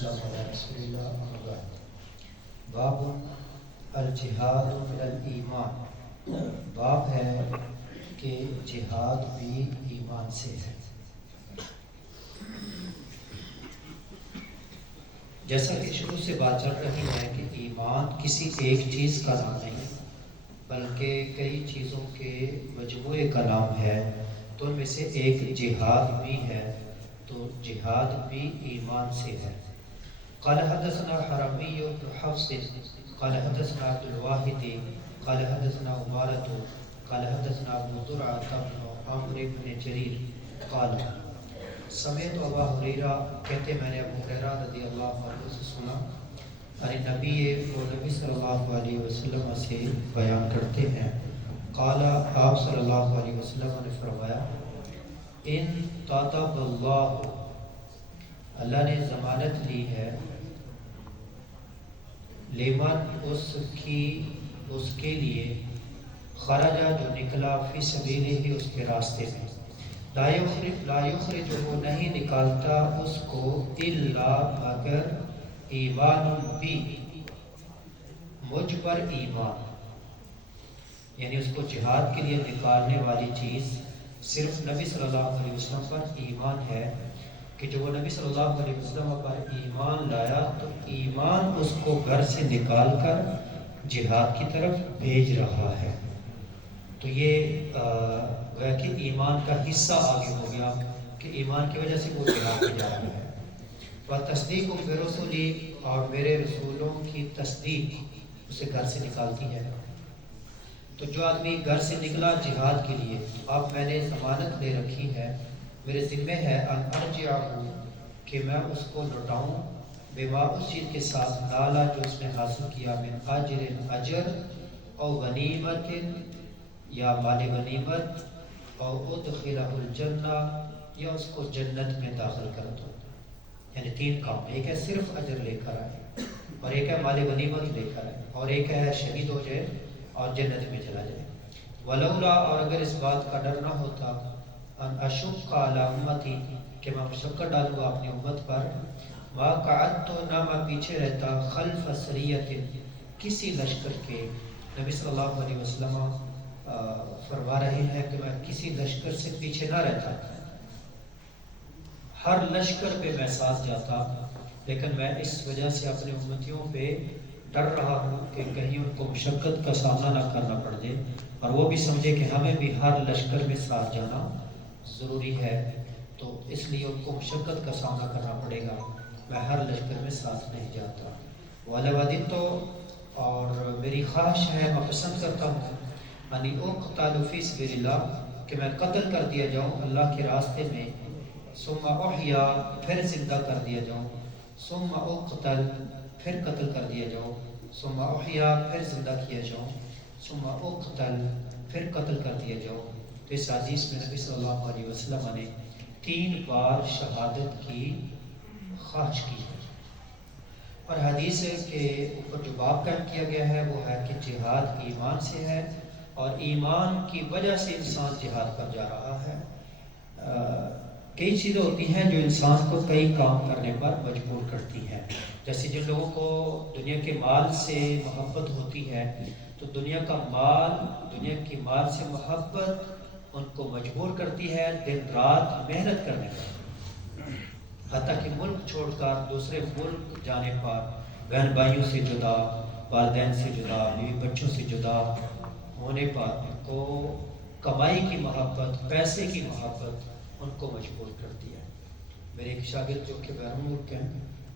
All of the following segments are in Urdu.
والسلام علی رسول اللہ اما بعد۔ باب الجہاد من الایمان، باب ہے کہ جہاد بھی ایمان سے ہے۔ جیسا کہ شروع سے بات چل رہی ہے کہ ایمان کسی ایک چیز کا نام نہیں بلکہ کئی چیزوں کے مجموعے کا نام ہے، تو ان میں سے ایک جہاد بھی ہے، تو جہاد بھی ایمان سے ہے۔ قال حدثنا حرمی بن حفص قال حدثنا عبد الواحد قال حدثنا عمارة قال حدثنا ابو زرعة بن عمرو بن جرير قال سمعت ابا ہریرہ، کہتے میں نے ابو ہریرہ رضی اللہ عنہ سے سنا، نبی صلی اللہ علیہ وسلم سے بیان کرتے ہیں، قال آپ صلی اللہ علیہ وسلم نے فرمایا، ان کتب اللہ نے ضمانت لی ہے، لمن اس کے لیے خرجہ جو نکلا فی سبیلہ ہی اس کے راستے میں، لا یخرج وہ نہیں نکالتا اس کو الا مگر ایمان بھی، مجھ پر ایمان، یعنی اس کو جہاد کے لیے نکالنے والی چیز صرف نبی صلی اللہ علیہ وسلم پر ایمان ہے، کہ جو وہ نبی صلی اللہ علیہ وسلم پر ایمان لایا تو ایمان اس کو گھر سے نکال کر جہاد کی طرف بھیج رہا ہے، تو یہ گویا کہ ایمان کا حصہ آگے ہو گیا کہ ایمان کی وجہ سے وہ جہاد میں جا رہا ہے۔ وَتَصْدِيقُ بِرُسُلِي، اور میرے رسولوں کی تصدیق اسے گھر سے نکالتی ہے۔ تو جو آدمی گھر سے نکلا جہاد کے لیے، اب میں نے ضمانت لے رکھی ہے، میرے ذمہ ہے ان ارجعہ، کہ میں اس کو لوٹاؤں، بما اس چیز کے ساتھ نالا جو اس نے حاصل کیا، من اجر اجر او غنیمت یا مال غنیمت، او ادخلہ الجنہ یا اس کو جنت میں داخل کر دو، یعنی تین کام، ایک ہے صرف اجر لے کر آئے، اور ایک ہے مال غنیمت لے کر آئے، اور ایک ہے شہید ہو جائے اور جنت میں چلا جائے۔ ولولا، اور اگر اس بات کا ڈر نہ ہوتا، ان اشق علی امتی، کہ میں مشقت ڈالوں گا اپنی امت پر، ما قعدت، نہ میں پیچھے رہتا، خلف سریت، کسی لشکر کے، نبی صلی اللہ علیہ وسلم فرما رہے ہیں کہ میں کسی لشکر سے پیچھے نہ رہتا، ہر لشکر پہ میں ساتھ جاتا، لیکن میں اس وجہ سے اپنے امتیوں پہ ڈر رہا ہوں کہ کہیں ان کو مشقت کا سامنا نہ کرنا پڑ جائے، اور وہ بھی سمجھے کہ ہمیں بھی ہر لشکر میں ساتھ جانا ضروری ہے، تو اس لیے ان کو مشقت کا سامنا کرنا پڑے گا، میں ہر لشکر میں ساتھ نہیں جاتا۔ وَلَوَدِدْتُ، اور میری خواہش ہے، میں پسند کرتا ہوں، انی اقتل فی سبیل اللہ، کہ میں قتل کر دیا جاؤں اللہ کے راستے میں، ثم احیا، پھر زندہ کر دیا جاؤں، ثم اقتل، پھر قتل کر دیا جاؤں، ثم احیا، پھر زندہ کیا جاؤں، ثم اقتل، پھر قتل کر دیا جاؤں۔ تو اس حدیث میں نبی صلی اللہ علیہ وسلم نے 3 بار شہادت کی خواہش کی ہے، اور حدیث کے اوپر جو باب قائم کیا گیا ہے وہ ہے کہ جہاد ایمان سے ہے، اور ایمان کی وجہ سے انسان جہاد پر جا رہا ہے۔ کئی چیزیں ہوتی ہیں جو انسان کو کئی کام کرنے پر مجبور کرتی ہیں، جیسے جن لوگوں کو دنیا کے مال سے محبت ہوتی ہے، تو دنیا کا مال، دنیا کی مال سے محبت ان کو مجبور کرتی ہے دن رات محنت کرنے پر، حتیٰ کہ ملک چھوڑ کر دوسرے ملک جانے پر، بہن بھائیوں سے جدا، والدین سے جدا، بیوی بچوں سے جدا ہونے پر ان کو کمائی کی محبت، پیسے کی محبت ان کو مجبور کرتی ہے۔ میرے ایک شاگرد جو کہ بیرون ملک ہیں،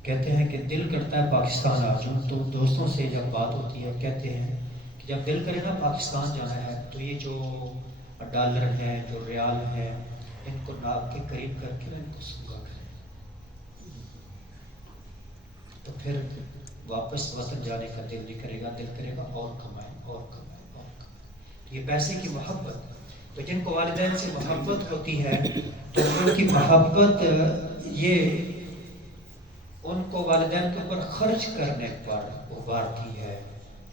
کہتے ہیں کہ دل کرتا ہے پاکستان آ جاؤں، تو دوستوں سے جب بات ہوتی ہے کہتے ہیں کہ جب دل کرے نا پاکستان جانا ہے تو یہ جو ڈالر ہیں، جو ریال ہیں، ان کو ناک کے قریب کر کے ان کو سنگا کریں، تو پھر واپس وطن جانے کا دل نہیں کرے گا، دل کرے گا اور کمائیں اور کمائیں اور کمائیں۔ یہ پیسے کی محبت، تو جن کو والدین سے محبت ہوتی ہے تو ان کی محبت یہ ان کو والدین کے اوپر خرچ کرنے پر ابھارتی ہے،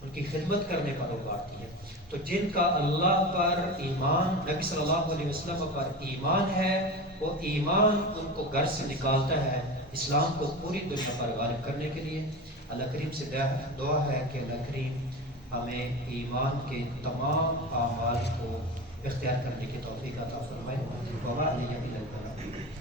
ان کی خدمت کرنے پر ابھارتی ہے۔ تو جن کا اللہ پر ایمان، نبی صلی اللہ علیہ وسلم پر ایمان ہے، وہ ایمان ان کو گھر سے نکالتا ہے اسلام کو پوری دنیا پر غالب کرنے کے لیے۔ اللہ کریم سے دعا ہے کہ اللہ کریم ہمیں ایمان کے تمام اعمال کو اختیار کرنے کی توفیق عطا فرمائے۔ وما علیہ الا البلاغ۔